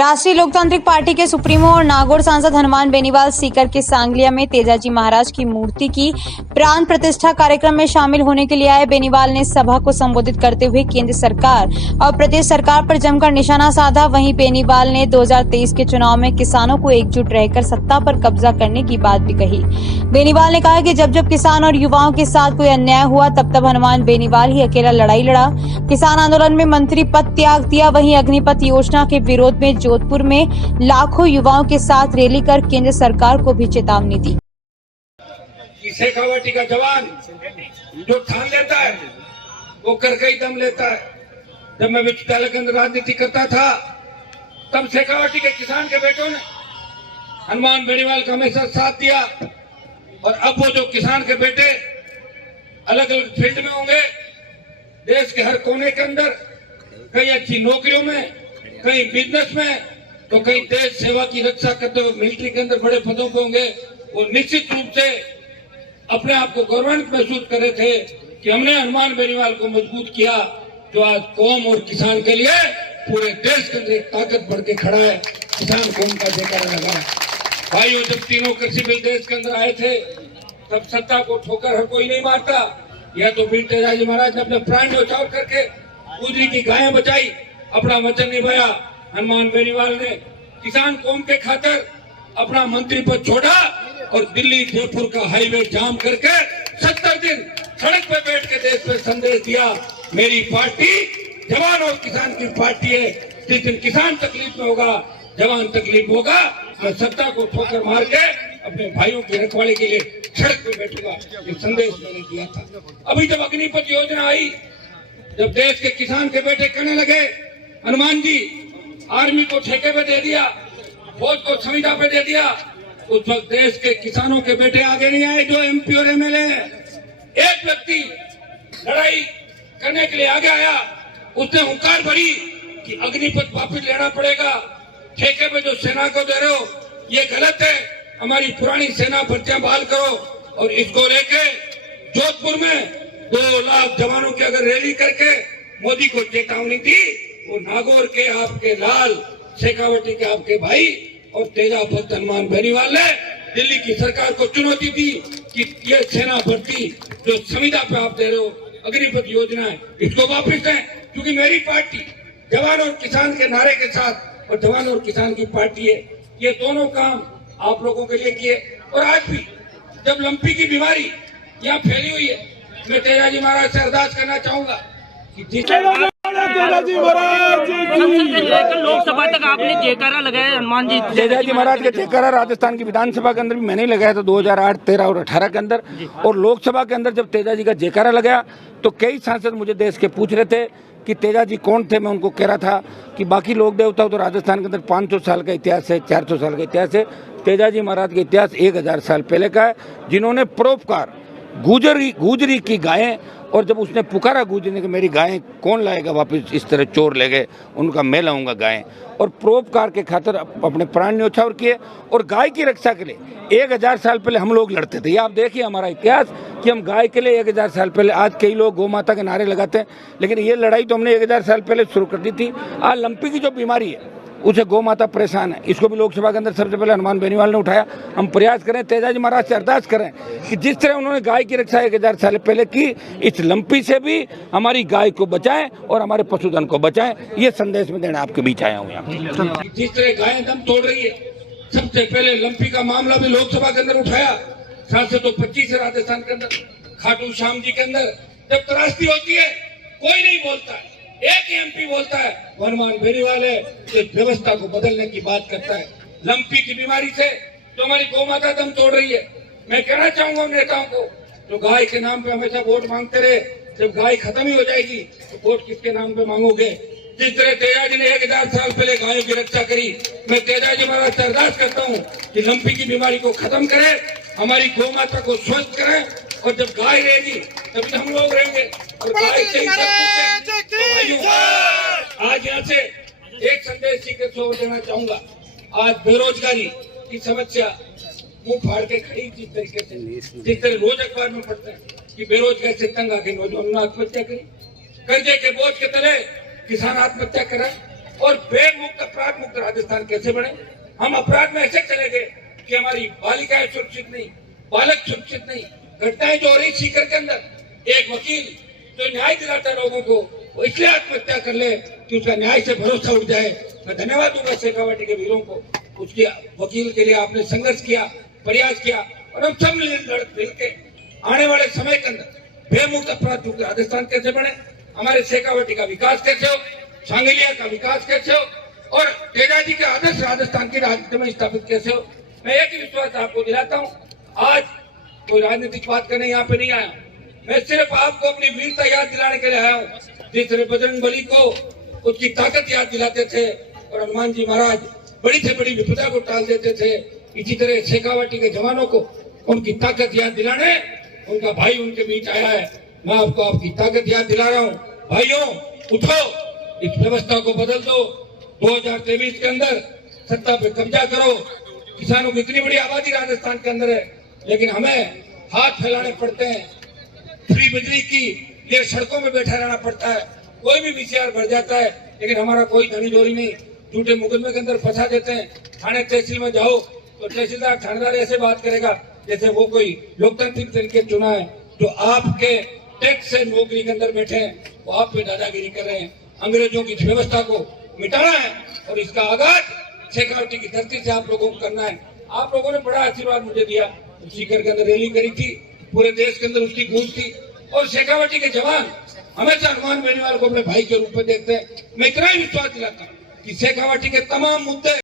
राष्ट्रीय लोकतांत्रिक पार्टी के सुप्रीमो और नागौर सांसद हनुमान बेनीवाल सीकर के सांगलिया में तेजाजी महाराज की मूर्ति की प्राण प्रतिष्ठा कार्यक्रम में शामिल होने के लिए आए। बेनीवाल ने सभा को संबोधित करते हुए केंद्र सरकार और प्रदेश सरकार पर जमकर निशाना साधा। वहीं बेनीवाल ने 2023 के चुनाव में किसानों को एकजुट रहकर सत्ता पर कब्जा करने की बात भी कही। बेनीवाल ने कहा कि जब जब किसान और युवाओं के साथ कोई अन्याय हुआ तब तब हनुमान बेनीवाल ही अकेला लड़ाई लड़ा। किसान आंदोलन में मंत्री पद त्याग दिया। वहीं अग्निपथ योजना के विरोध में जोधपुर में लाखों युवाओं के साथ रैली कर केंद्र सरकार को भी चेतावनी दी। शेखावटी का जवान जो ठान लेता है वो करके ही दम लेता है। जब मैं विश्वविद्यालय के अंदर राजनीति करता था तब शेखावटी के किसान के बेटों ने हनुमान बेनीवाल का हमेशा साथ दिया। और अब वो जो किसान के बेटे अलग अलग फील्ड में होंगे, देश के हर कोने के अंदर, कहीं अच्छी नौकरियों में, कहीं बिजनेस में, तो कहीं देश सेवा की रक्षा करते हुए मिलिट्री के अंदर बड़े पदों पे होंगे, वो निश्चित रूप से अपने आप को गौरवान्वित महसूस कर रहे थे कि हमने हनुमान बेनीवाल को मजबूत किया, जो आज कौम और किसान के लिए पूरे देश के अंदर एक ताकत बढ़ के खड़ा है। किसान कौम का जयकारा लगा। भाइयों, जब तीनों कृषि बिल देश के अंदर आए थे तब सत्ता को ठोकर हर कोई नहीं मारता। यह तो वीर तेजाजी महाराज ने अपने प्राण न्यौछावर करके गुजरी की गायें बचाई, अपना वचन निभाया। हनुमान बेनीवाल ने किसान कौम के खातिर अपना मंत्री पद छोड़ा और दिल्ली जयपुर का हाईवे जाम करके 70 दिन सड़क पे बैठ के देश में संदेश दिया, मेरी पार्टी जवान और किसान की पार्टी है। जिस दिन किसान तकलीफ में होगा, जवान तकलीफ होगा, मैं सत्ता को ठोकर मार के अपने भाइयों की रखवाली के लिए सड़क पे बैठूंगा। ये संदेश मैंने दिया था। अभी जब अग्निपथ योजना आई, जब देश के किसान के बेटे कहने लगे हनुमान जी आर्मी को ठेके पे दे दिया, फौज को संविदा पे दे दिया, उस वक्त देश के किसानों के बेटे आगे नहीं आए जो एमपी और एमएलए हैं। एक व्यक्ति लड़ाई करने के लिए आगे आया, उसने हुंकार भरी कि अग्निपथ वापस लेना पड़ेगा, ठेके पे जो सेना को दे रहे हो ये गलत है, हमारी पुरानी सेना भर्तियां बहाल करो। और इसको लेके जोधपुर में 2 लाख जवानों की अगर रैली करके मोदी को चेतावनी दी, वो नागौर के आपके लाल, शेखावटी के आपके भाई और तेजापत हनुमान बेनीवाल ने दिल्ली की सरकार को चुनौती दी कि ये सेना भर्ती जो संविदा पे आप दे रहे हो, अग्निपथ योजना है, इसको वापस दें। क्योंकि मेरी पार्टी जवान और किसान के नारे के साथ और जवान और किसान की पार्टी है, ये दोनों काम आप लोगों के लिए किए। और आज भी जब लंपी की बीमारी यहाँ फैली हुई है, मैं तेजाजी महाराज से अरदास करना चाहूंगा कि लोकसभा तक आपने जयकारा लगाया हनुमान जी तेजाजी महाराज का जयकारा राजस्थान की विधानसभा के अंदर भी मैंने ही लगाया था 2008, 13 और 18 के अंदर। और लोकसभा के अंदर जब तेजाजी का जयकारा लगाया तो कई सांसद मुझे देश के पूछ रहे थे कि तेजाजी कौन थे। मैं उनको कह रहा था कि बाकी लोक देवता तो राजस्थान के अंदर 500 साल का इतिहास है, 400 साल का इतिहास है, तेजाजी महाराज का इतिहास 1000 साल पहले का है, जिन्होंने परोपकार गुजरी की गायें, और जब उसने पुकारा गुजरी ने कि मेरी गायें कौन लाएगा वापस, इस तरह चोर ले गए, उनका मैं लाऊंगा गायें, और परोपकार के खातिर अपने प्राण न्यौछावर किए। और गाय की रक्षा के लिए 1000 साल पहले हम लोग लड़ते थे। ये आप देखिए हमारा इतिहास कि हम गाय के लिए 1000 साल पहले, आज कई लोग गौ माता के नारे लगाते हैं, लेकिन ये लड़ाई तो हमने 1000 साल पहले शुरू कर दी थी। आज लंपी की जो बीमारी है उसे गौ माता परेशान है, इसको भी लोकसभा के अंदर सबसे पहले हनुमान बेनीवाल ने उठाया। हम प्रयास करें, तेजाजी महाराज से अरदास करें कि जिस तरह उन्होंने गाय की रक्षा 1000 साल पहले की, इस लंपी से भी हमारी गाय को बचाएं और हमारे पशुधन को बचाएं। ये संदेश में देने आपके बीच आया हूँ। यहाँ जिस तरह गायें दम तोड़ रही है, सबसे पहले लंपी का मामला भी लोकसभा के अंदर उठाया। सांसद तो 25 है राजस्थान के अंदर, खाटू श्याम जी के अंदर जब त्रासदी होती है कोई नहीं बोलता है, एक ही एमपी बोलता है, हनुमान बेनीवाल है, इस व्यवस्था को बदलने की बात करता है। लंपी की बीमारी से जो हमारी गौ माता दम तोड़ रही है, मैं कहना चाहूंगा उन नेताओं को जो गाय के नाम पे हमेशा वोट मांगते रहे, जब गाय खत्म ही हो जाएगी तो वोट किसके नाम पे मांगोगे। जिस तरह तेजाजी ने 1000 साल पहले गायों की रक्षा करी, मैं तेजाजी महाराज से अरदास करता हूँ कि लंपी की बीमारी को खत्म करें, हमारी गौ माता को स्वस्थ करें, और जब गाय रहेगी तभी हम लोग रहेंगे। और गाय से ही सब कुछ है। तो आज यहाँ से एक संदेश सीखे छोड़ देना चाहूंगा। आज बेरोजगारी की समस्या मुंह फाड़ के खड़ी, जिस तरीके से जिस तरह रोज अखबार में पढ़ते हैं कि बेरोजगारी से तंग आके नौजवानों ने आत्महत्या करी, कर्जे के बोझ के तले किसान आत्महत्या करा, और बेमुक्त अपराध मुक्त राजस्थान कैसे बने। हम अपराध में ऐसे चले गए कि हमारी बालिकाएं सुरक्षित नहीं, बालक सुरक्षित नहीं। घटनाएं जो हो रही सीकर के अंदर, एक वकील जो न्याय दिलाता लोगों को, वो इसलिए आत्महत्या कर ले कि उसका न्याय से भरोसा उठ जाए। मैं धन्यवाद दूंगा शेखावाटी के वीरों को, उसके वकील के लिए आपने संघर्ष किया, प्रयास किया, और हम सब मिलकर आने वाले समय के अंदर बेमुक्त अपराध मुक्त राजस्थान कैसे बने, हमारे शेखावाटी का विकास कैसे हो, सांगलिया का विकास कैसे हो, और तेजाजी के आदर्श राजस्थान की राजनीति में स्थापित कैसे हो। मैं एक ही विश्वास आपको दिलाता हूँ, आज कोई राजनीतिक बात करने यहाँ पे नहीं आया, मैं सिर्फ आपको अपनी वीरता याद दिलाने के लिए आया हूँ। जिस तरह बजरंग बली को उसकी ताकत याद दिलाते थे और हनुमान जी महाराज बड़ी से बड़ी विपदा को टाल देते थे, इसी तरह शेखावाटी के जवानों को उनकी ताकत याद दिलाने उनका भाई उनके बीच आया है। मैं आपको आपकी ताकत याद दिला रहा हूँ। भाइयों, उठो, इस व्यवस्था को बदल दो। 2023 के अंदर सत्ता पे कब्जा करो। किसानों की इतनी बड़ी आबादी राजस्थान के अंदर है, लेकिन हमें हाथ फैलाने पड़ते हैं। फ्री बिजली की लिए सड़कों में बैठा रहना पड़ता है। कोई भी विचार बढ़ जाता है, लेकिन हमारा कोई धनी जोरी नहीं। झूठे मुकदमे के अंदर फंसा देते हैं। थाने तहसील में जाओ तो तहसीलदार थानेदार ऐसे बात करेगा जैसे वो कोई लोकतांत्रिक तरीके चुना है। जो आपके टैक्स से नौकरी के अंदर बैठे हैं, वो आप पे दादागिरी कर रहे हैं। अंग्रेजों की व्यवस्था को मिटाना है और इसका आगाज शेखावाटी की धरती से आप लोगों को करना है। आप लोगों ने बड़ा आशीर्वाद मुझे दिया। सीकर के अंदर रैली करी थी, पूरे देश के अंदर उसकी गूंज थी, और शेखावाटी के जवान हमेशा हनुमान बेनीवाल को अपने भाई के रूप में देखते हैं। मैं इतना ही विश्वास दिलाता हूँ कि शेखावाटी के तमाम मुद्दे